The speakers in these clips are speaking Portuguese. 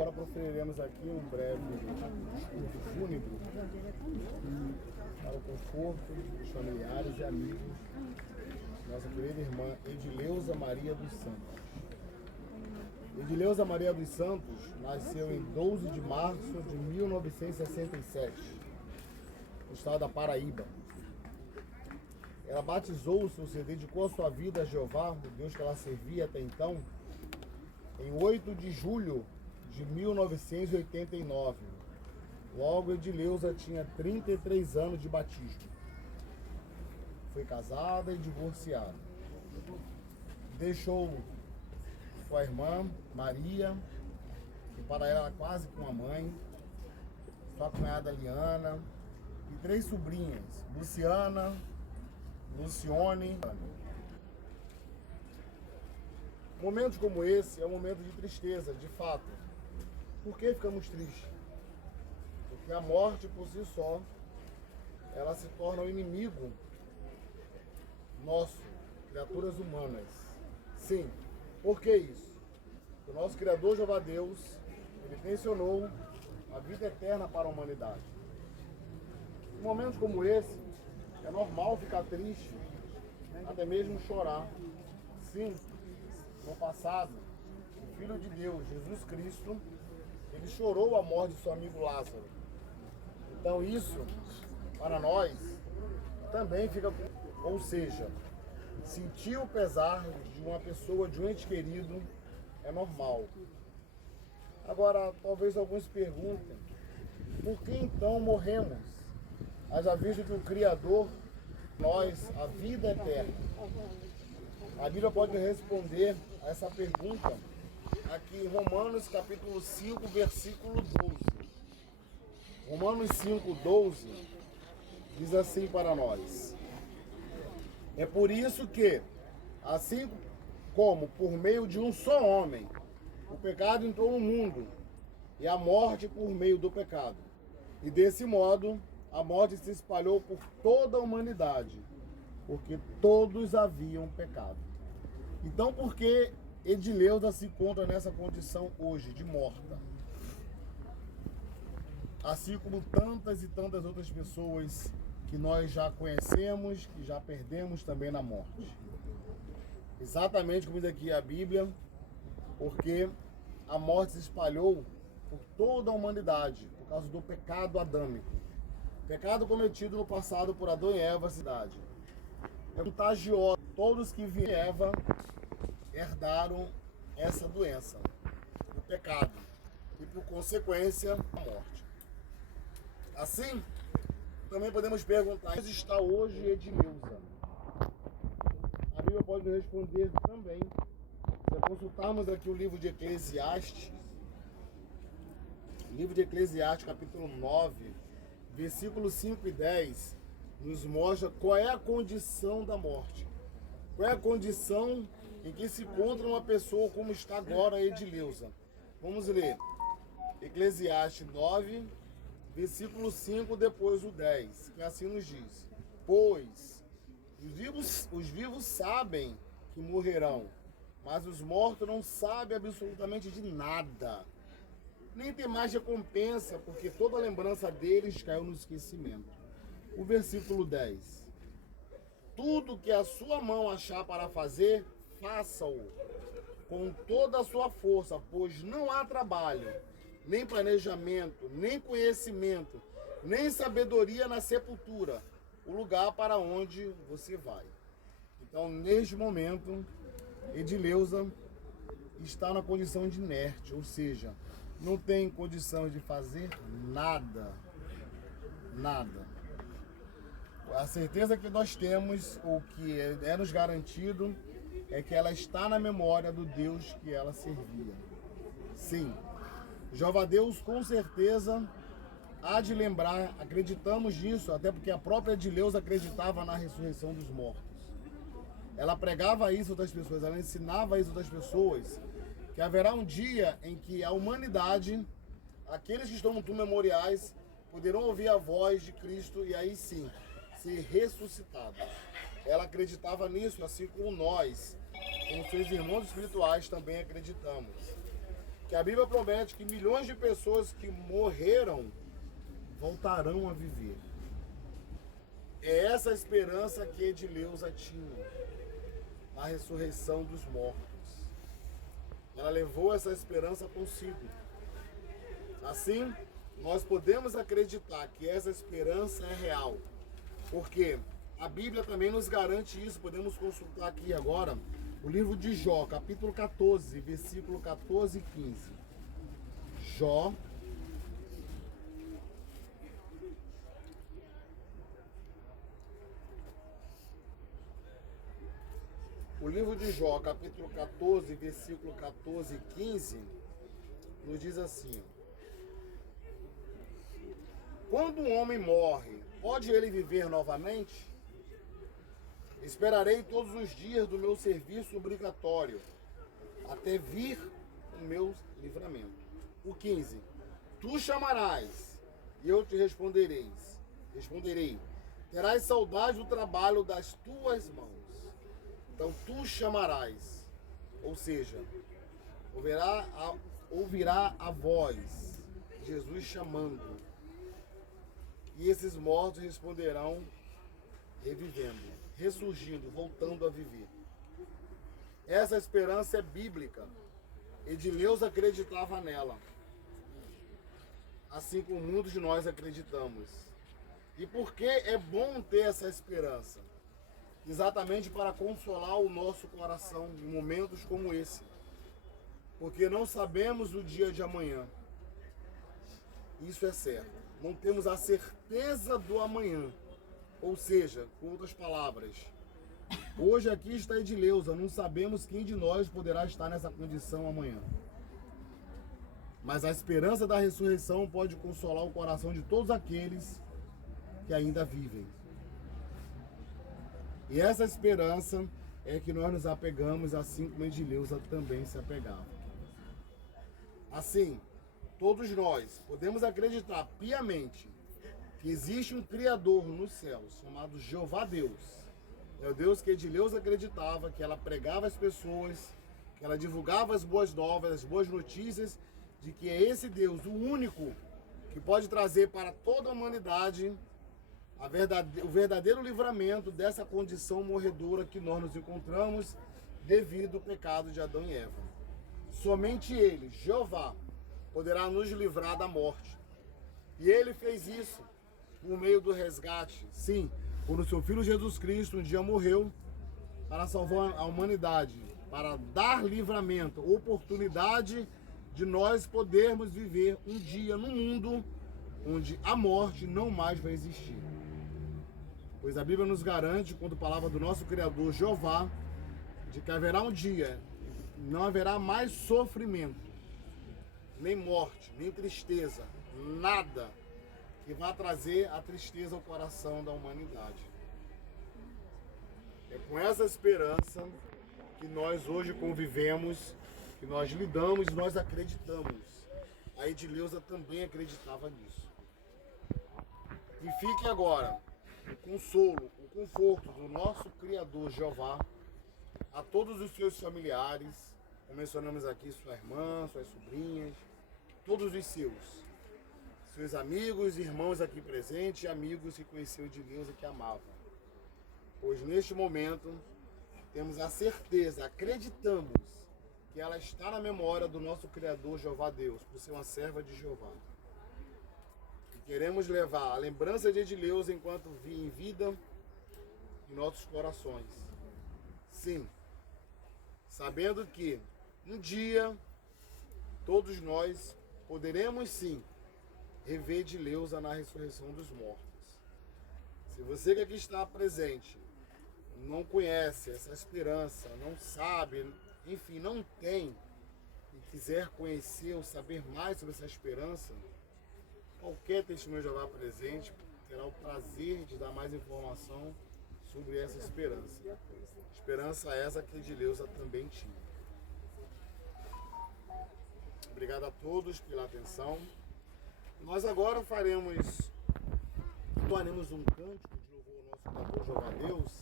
agora proferiremos aqui um breve discurso fúnebre para o conforto dos familiares e amigos de nossa querida irmã Edileuza Maria dos Santos. Edileuza Maria dos Santos nasceu em 12 de março de 1967, no estado da Paraíba. Ela batizou-se, ou se dedicou a sua vida a Jeová, o Deus que ela servia até então, em 8 de julho de 1989. Logo, Edileuza tinha 33 anos de batismo. Foi casada e divorciada. Deixou sua irmã, Maria, que para ela era quase que uma mãe, sua cunhada Liana, e 3 sobrinhas, Luciana, Lucione. Momentos como esse é um momento de tristeza, de fato. Por que ficamos tristes? Porque a morte por si só, ela se torna um inimigo nosso, criaturas humanas. Sim, por que isso? O nosso Criador Jeová Deus, ele tensionou a vida eterna para a humanidade. Em momentos como esse, é normal ficar triste, até mesmo chorar. Sim, no passado, o Filho de Deus, Jesus Cristo, ele chorou a morte de seu amigo Lázaro. Então isso, para nós, também fica... Ou seja, sentir o pesar de uma pessoa, de um ente querido, é normal. Agora, talvez alguns perguntem, por que então morremos? Haja visto que o Criador, nós, a vida eterna. A Bíblia pode responder a essa pergunta aqui em Romanos capítulo 5, versículo 12. Romanos 5, 12 diz assim para nós: é por isso que, assim como por meio de um só homem, o pecado entrou no mundo, e a morte por meio do pecado. E desse modo, a morte se espalhou por toda a humanidade, porque todos haviam pecado. Então, por que Edileuza se encontra nessa condição hoje, de morta? Assim como tantas e tantas outras pessoas que nós já conhecemos, que já perdemos também na morte. Exatamente como diz aqui a Bíblia, porque a morte se espalhou por toda a humanidade, por causa do pecado adâmico. Pecado cometido no passado por Adão e Eva, a cidade. É contagioso. Todos que vieram Eva herdaram essa doença, o pecado, e por consequência, a morte. Assim, também podemos perguntar, onde está hoje Edileuza? A Bíblia pode nos responder também. Se consultarmos aqui o livro de Eclesiastes, capítulo 9, versículos 5 e 10, nos mostra qual é a condição da morte. Qual é a condição em que se encontra uma pessoa como está agora Edileuza. Vamos ler. Eclesiastes 9, versículo 5, depois o 10, que assim nos diz: pois os vivos sabem que morrerão, mas os mortos não sabem absolutamente de nada. Nem tem mais recompensa, porque toda a lembrança deles caiu no esquecimento. O versículo 10. Tudo que a sua mão achar para fazer, faça-o com toda a sua força, pois não há trabalho, nem planejamento, nem conhecimento, nem sabedoria na sepultura, o lugar para onde você vai. Então, neste momento, Edileuza está na condição de inerte, ou seja, não tem condição de fazer nada. Nada. A certeza que nós temos, o que é nos garantido, é que ela está na memória do Deus que ela servia. Sim, Jeová Deus com certeza há de lembrar, acreditamos nisso, até porque a própria Edileuza acreditava na ressurreição dos mortos. Ela pregava isso a outras pessoas, ela ensinava isso a outras pessoas, que haverá um dia em que a humanidade, aqueles que estão no túmulo memoriais, poderão ouvir a voz de Cristo e aí sim, ser ressuscitados. Ela acreditava nisso, assim como nós, como seus irmãos espirituais, também acreditamos. que a Bíblia promete que milhões de pessoas que morreram voltarão a viver. É essa a esperança que Edileuza tinha, a ressurreição dos mortos. Ela levou essa esperança consigo. Assim, nós podemos acreditar que essa esperança é real, porque a Bíblia também nos garante isso. Podemos consultar aqui agora o livro de Jó, capítulo 14, versículo 14 e 15. Jó, o livro de Jó, capítulo 14, versículo 14 e 15, nos diz assim: quando um homem morre, pode ele viver novamente? Esperarei todos os dias do meu serviço obrigatório, até vir o meu livramento. O 15. Tu chamarás, e eu te responderei. Terás saudade do trabalho das tuas mãos. Então tu chamarás, ou seja, ouvirá a voz, Jesus chamando. E esses mortos responderão revivendo, ressurgindo, voltando a viver. Essa esperança é bíblica. Edileuza acreditava nela, assim como muitos de nós acreditamos. E por que é bom ter essa esperança? Exatamente para consolar o nosso coração em momentos como esse. Porque não sabemos o dia de amanhã. Isso é certo. Não temos a certeza do amanhã. Ou seja, com outras palavras, hoje aqui está Edileuza, não sabemos quem de nós poderá estar nessa condição amanhã. Mas a esperança da ressurreição pode consolar o coração de todos aqueles que ainda vivem. E essa esperança é que nós nos apegamos, assim como Edileuza também se apegava. Assim, todos nós podemos acreditar piamente que existe um Criador nos céus, chamado Jeová Deus. É o Deus que Edileuza acreditava, que ela pregava às pessoas, que ela divulgava as boas novas, as boas notícias, de que é esse Deus, o único, que pode trazer para toda a humanidade o verdadeiro livramento dessa condição morredora que nós nos encontramos devido ao pecado de Adão e Eva. Somente Ele, Jeová, poderá nos livrar da morte. E Ele fez isso por meio do resgate. Sim, quando o seu Filho Jesus Cristo um dia morreu para salvar a humanidade, para dar livramento, oportunidade de nós podermos viver um dia no mundo onde a morte não mais vai existir. Pois a Bíblia nos garante, quando a palavra do nosso Criador, Jeová, de que haverá um dia, não haverá mais sofrimento, nem morte, nem tristeza, nada que vá trazer a tristeza ao coração da humanidade. É com essa esperança que nós hoje convivemos, que nós lidamos, nós acreditamos. A Edileuza também acreditava nisso. E fique agora o consolo, o conforto do nosso Criador Jeová a todos os seus familiares. Mencionamos aqui sua irmã, suas sobrinhas, todos os seus amigos, irmãos aqui presentes e amigos que conheceu Edileuza, que amava. Pois neste momento temos a certeza, acreditamos que ela está na memória do nosso Criador Jeová Deus, por ser uma serva de Jeová. E queremos levar a lembrança de Edileuza enquanto em vida em nossos corações. Sim, sabendo que um dia todos nós poderemos sim rever Edileuza na ressurreição dos mortos. Se você que aqui está presente não conhece essa esperança, não sabe, enfim, não tem, e quiser conhecer ou saber mais sobre essa esperança, qualquer testemunho de Jeová presente terá o prazer de dar mais informação sobre essa esperança. Esperança essa que Edileuza também tinha. Obrigado a todos pela atenção. Nós agora entoaremos um cântico de louvor ao nosso Criador Jeová Deus.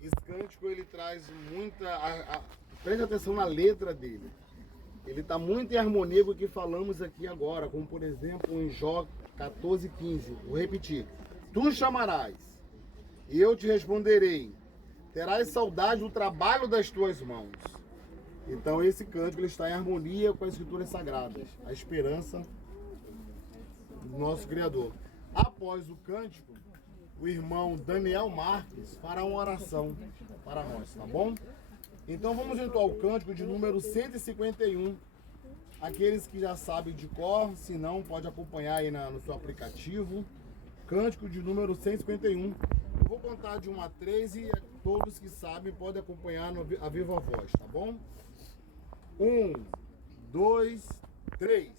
Esse cântico ele traz muita... Preste atenção na letra dele. ele está muito em harmonia com o que falamos aqui agora, como por exemplo em Jó 14:15. Vou repetir. Tu chamarás, e eu te responderei. Terás saudade do trabalho das tuas mãos. Então esse cântico ele está em harmonia com as escrituras sagradas, a esperança do nosso Criador. Após o cântico, o irmão Daniel Marques fará uma oração para nós, tá bom? Então vamos então ao cântico de número 151. Aqueles que já sabem de cor, se não, pode acompanhar aí no seu aplicativo. Cântico de número 151. Eu vou contar de 1 a 3 e todos que sabem podem acompanhar a viva voz, tá bom? 1, 2, 3.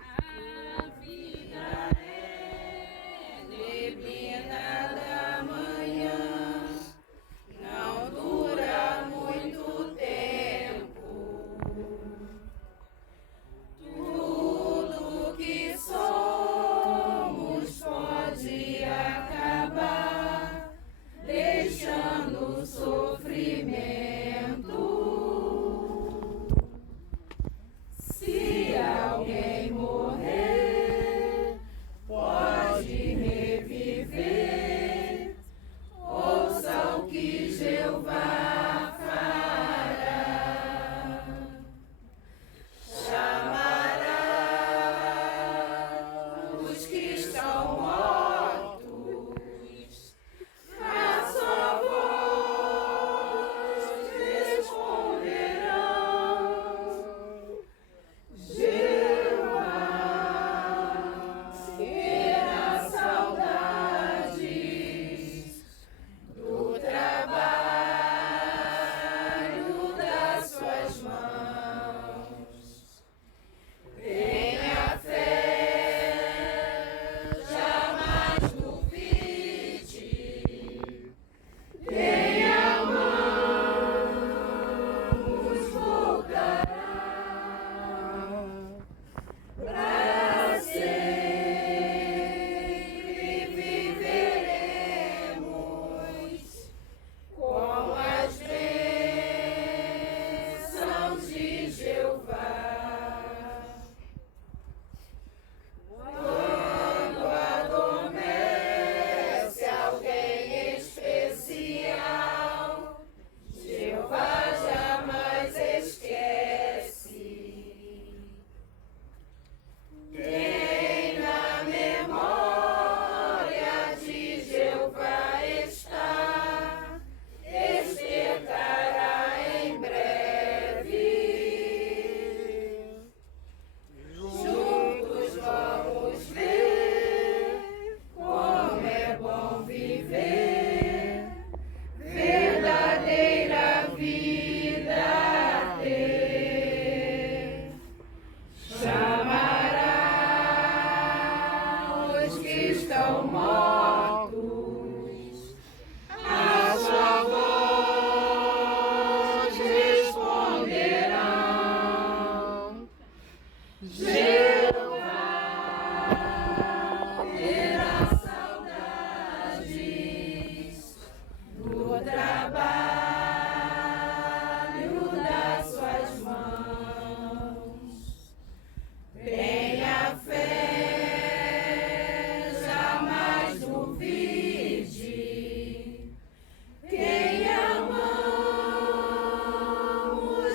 A vida é neblina da manhã, não dura muito tempo. Tudo que somos pode acabar, deixando sofrimento. Se alguém morrer, pode reviver. Ouça o que Jeová fará. Chamará os que estão mortos, a sua voz responderão. Jeová terá saudades do trabalho das suas mãos. Tenha fé, jamais duvide. Tenha mãos, voltará. Para sempre viveremos com as bênçãos de Jeová. Quando adormece alguém especial, Jeová jamais esquece. Quem na memória de Jeová está, despertará em breve. Juntos vamos ver como é bom viver, verdadeira vida ter. Chamará os que estão mortos, a sua voz responderão. Jeová terá saudades do trabalho das suas mãos. Tenha fé, jamais duvide. Quem amamos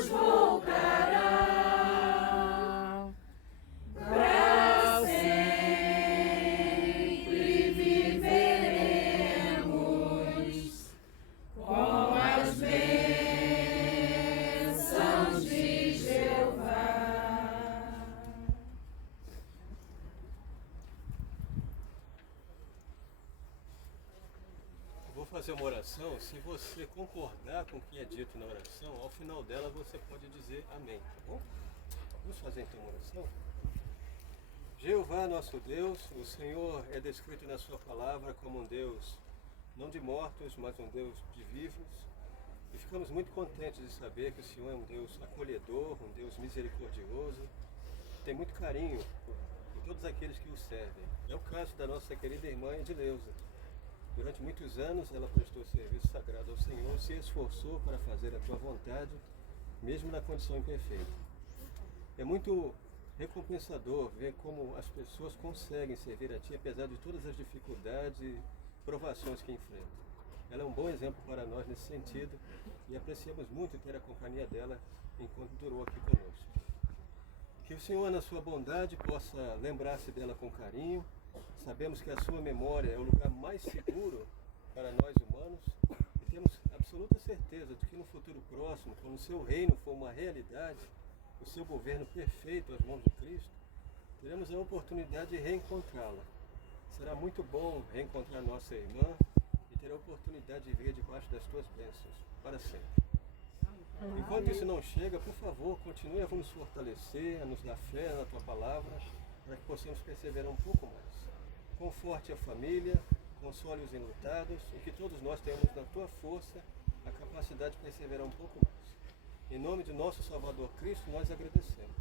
voltará. Para sempre viveremos com as bênçãos de Jeová. Vou fazer uma oração. Se você concordar com o que é dito na oração, ao final dela você pode dizer amém, tá bom? Vamos fazer então uma oração? Jeová, nosso Deus, o Senhor é descrito na sua palavra como um Deus não de mortos, mas um Deus de vivos. E ficamos muito contentes de saber que o Senhor é um Deus acolhedor, um Deus misericordioso, tem muito carinho por todos aqueles que o servem. É o caso da nossa querida irmã Edileuza. Durante muitos anos ela prestou serviço sagrado ao Senhor, se esforçou para fazer a tua vontade, mesmo na condição imperfeita. É muito recompensador ver como as pessoas conseguem servir a Ti apesar de todas as dificuldades e provações que enfrentam. Ela é um bom exemplo para nós nesse sentido e apreciamos muito ter a companhia dela enquanto durou aqui conosco. Que o Senhor, na sua bondade, possa lembrar-se dela com carinho. Sabemos que a sua memória é o lugar mais seguro para nós humanos e temos absoluta certeza de que no futuro próximo, quando o seu reino for uma realidade, o seu governo perfeito às mãos de Cristo, teremos a oportunidade de reencontrá-la. Será muito bom reencontrar nossa irmã e ter a oportunidade de ver debaixo das tuas bênçãos para sempre. Enquanto isso não chega, por favor, continue a nos fortalecer, a nos dar fé na tua palavra, para que possamos perseverar um pouco mais. Conforte a família, console os enlutados e que todos nós tenhamos na tua força a capacidade de perseverar um pouco mais. Em nome de nosso Salvador Cristo, nós agradecemos.